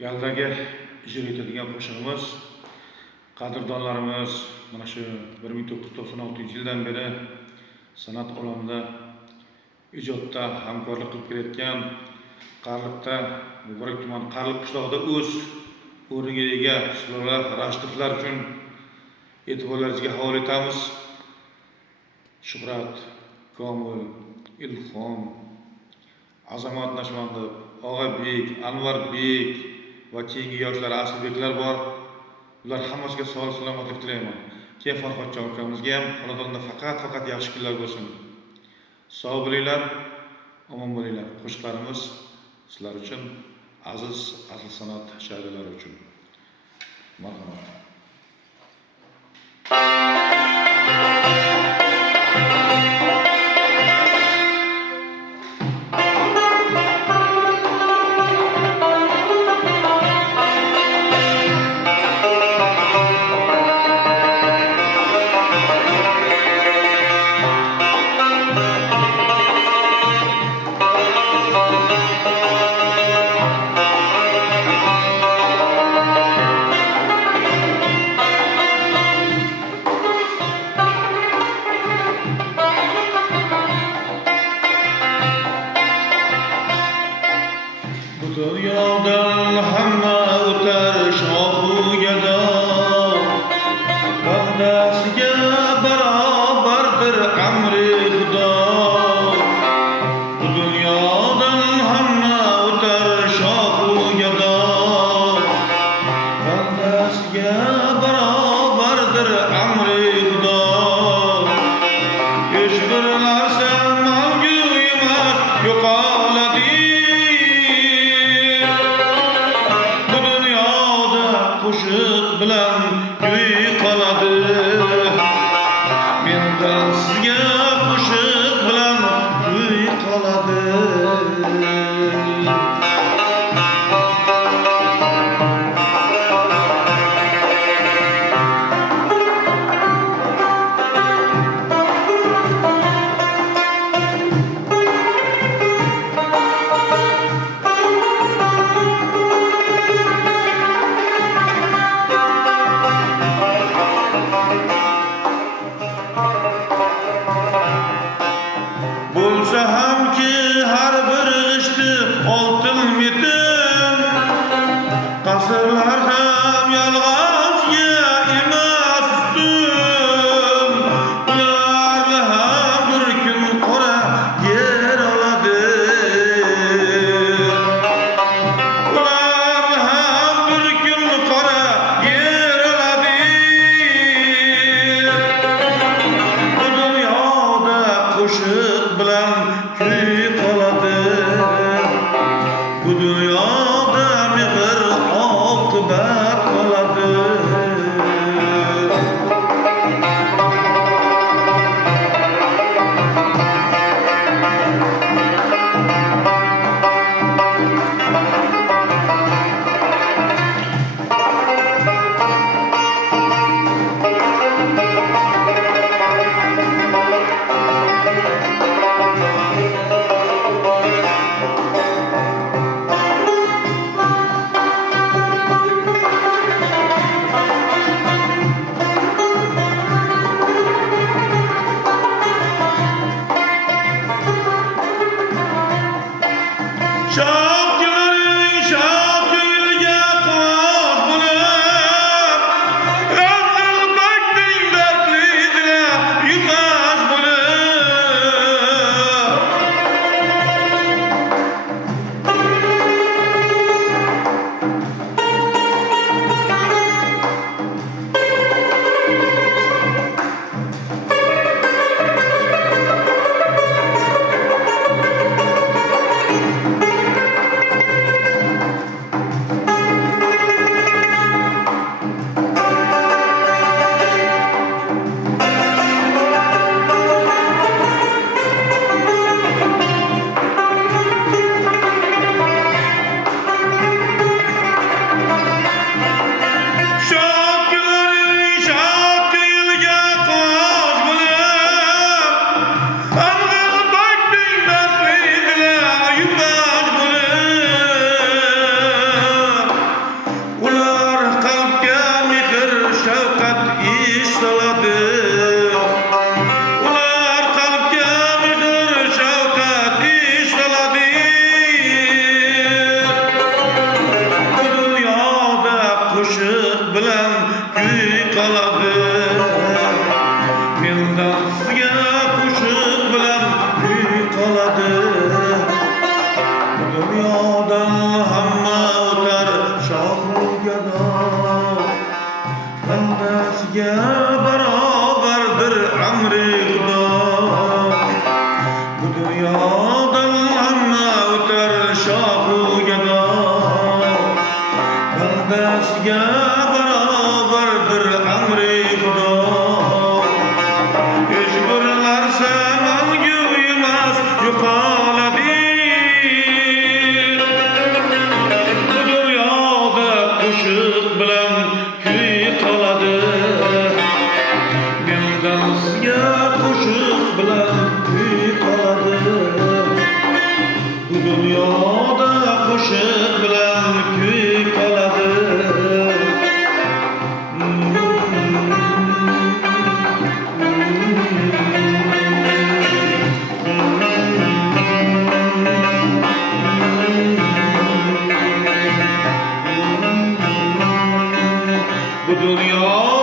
Yaldagi ijro etadigan qo'shig'imiz, qadrdonlarimiz mana shu 1996-yildan beri san'at olamida ijodda hamkorlik qilib kelayotgan Qarliqda, Muborak tumani Qarliq qishlog'ida o'z o'rniga ega Shuhrat Rashidovlar uchun e'tiborlaringizga havola etamiz. Shuhrat, Komil, Ilhom, Azamat Nashmandov, Og'abek, Anvarbek va keyingi yoshlar Asilbeklar bor. Ular hammasiga sog'lik salomatlik tilayman. Keyin Farhodjon akamizga ham xonadonda faqat yaxshi kunlar bo'lsin. Sog' bo'linglar, omon bo'linglar. Qo'shiqlarimiz sizlar uchun, aziz asl san'at shoirlari uchun. Marhamat. Dunyodan hamma o'tar shohu gado, bandasiga barobardir amri Xudo. Bu dunyodan hamma o'tar shohu gado, bandasiga barobardir amri Xudo. Hech bir narsa mangu emas, yo'qoladi. Qo'shiq bilan kuy qoladi. Mendan sizga qo'shiq bilan kuy qoladi. Bo'lsa hamki har bir ishdi oltin metin, qasrlar ham yolg'onchiga emas ustun. Ularni ham bir kun qora yer oladi. Ularni ham bir kun qora yer oladi. Bu dunyoda qo'shiq bilan kuy qoladi. Bu dunyoda mehr oqibat qoladi. qoladi. Mendan sizga qo'shiq bilan kuy qoladi. Bu dunyodan hamma o'tar shoh gado. Bandasiga barobardir amri Xudo. Bu dunyodan hamma o'tar shoh gado. Bandasiga barobardir amri Xudo. Ejburlarsa mangu emas yo'qoladi. Bu dunyoda qo'shiq bilan kuy qoladi. Mendan sizga qo'shiq bilan kuy qoladi. Bu dunyoda qo'shiq bilan kuy qoladi. Bu dünya